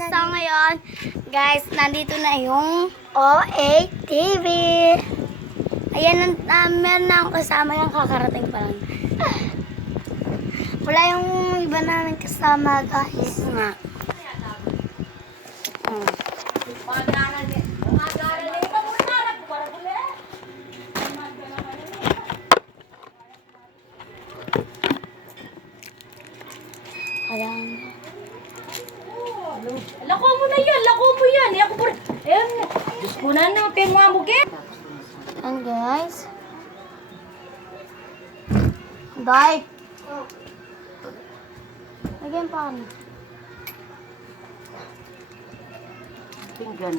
So ngayon, guys, nandito na yung OA TV. Ayan, meron na akong kasama yung kakarating pa lang. Wala yung iba namin kasama, guys. Nga. Ayan. Lako mo na yan, lako mo yan. Lako mo rin. Ayan, Diyos ko na na, pinamugin. Ayan, guys. Day. Lagyan pa kami. Pinggan.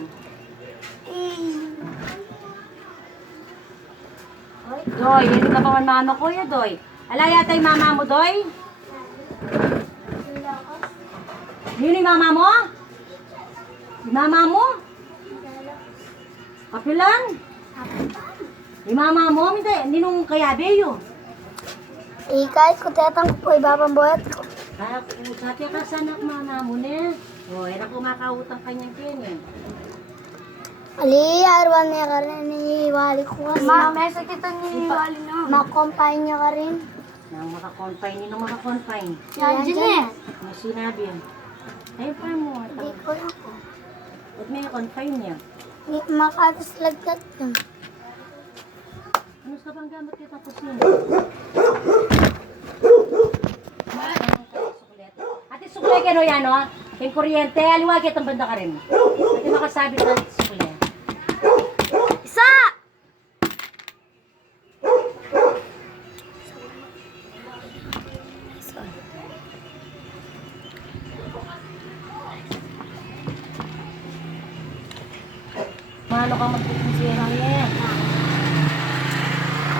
Eh. Doy, hindi ka pa man mama ko ya, Doy. Ala yata yung mama mo, Doy. Yun yung mama mo? Yung mama mo? Kapilan? Yung mama mo? Hindi nung kayabe yun. Eh, guys, kutetang ko po, ibabamboyat ko. Sabi ka sana ang mama mo na. O, era kumakautang kanyang kanya. Ali, arwan niya ka rin ni Wali ko kasi. Mesa kita ni Wali na. Makompay niya ka rin. Nang makakonfine, hindi nang makakonfine. Yan dyan eh. May sinabi yan. Ayun pa mo. Hindi ko lang ko. Ba't may confine niya? Makatas lagkat yun. Ano sa bang gamit kita po siya? Ate suklay ka no yan o? Yung kuryente, aliwag itong banda ka rin. Ate makasabi sa suklay. Isa! Mahalo ka magpipinsiya yan.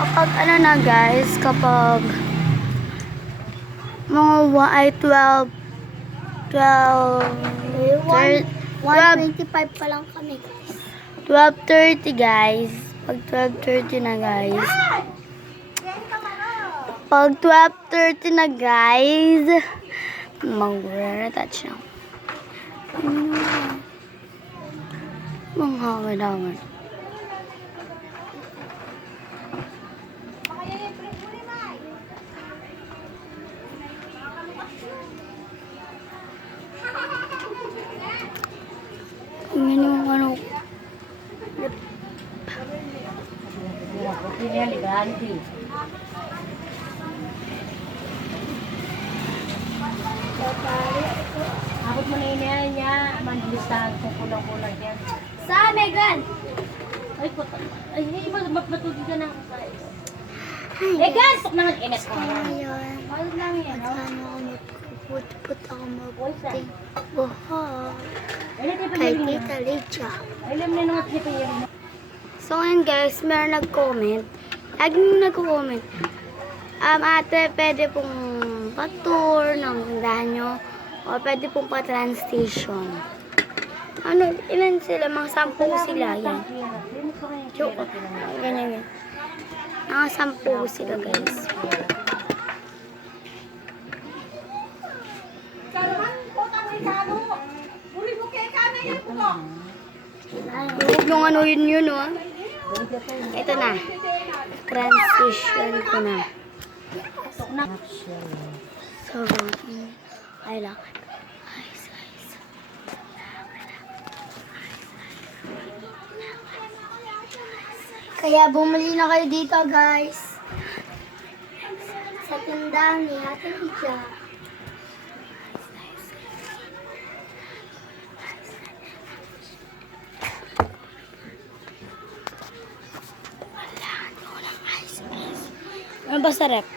Kapag ano na guys, kapag mga 125 pa lang kami guys. 12:30 guys. Pag 12:30 na guys. Pag 12:30 na guys, mag-retouch na. Manghawan-hawan. Tingnan yung ano. Hindi niya, liganti. Abot mo na yun niya, manlistahan kung kulang-kulang yan. Sa Megan! Ay, puta. Ay, matutid ka na. Megan! Tok na nga, MS ko. Ayun. Bakit namin yan, no? Ano ako magpuput ako mabuting buhok. Ay, natin pa Kay yun. Tita Lydia. Ay, alam na naman pa yun. So ngayon guys, meron nag-comment. Laging nag-comment. Ate, pwede pong pa-tour ng tindahan nyo. O pwede pong pa-translation. Ano, ilan sila? Mga 10 sila. Yan. Joke. Ganyan yan. Mga 10 sila guys. Huwag yung ano yun oh. Ito na. Transition ko na. So, I like it. Guys. Kaya bumili na kayo dito guys. Sa tindahan ni Ate Lydia. Ano ba sa rep?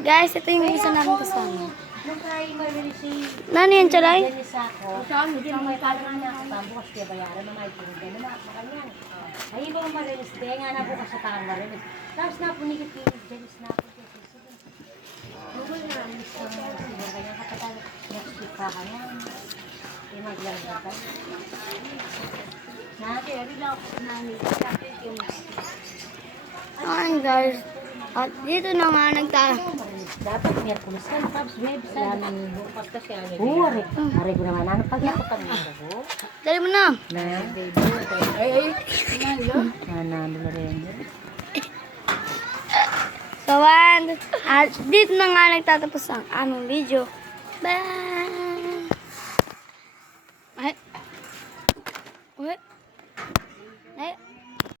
Guys, ito yung isa namin kasama. Nung tayo marili si... Nani yan, Chalay? Dennis ako. Hindi may kala na bukas kaya bayaran na may pinagano na. Makanyan. Ay, iba mo marilis. Kaya nga na bukas sa tangan marilis. Tapos na po ni Dennis na ako. Google na. Miss na mo sila. Kaya kapatid. Next week pa kanya. Kaya maglalagay ka. Nati, rin ako. Nani. Ayan guys. At dito na nga Dapat Miyerkules ka, tapos Webes. Bukas kasi agad. Oo, ari ko naman. Ano pag ako kami ko? Dali mo na. Na, Ay, ano na rin. So, at dito na nga nagtatapos ang aming video. Bye! Ay. Uy.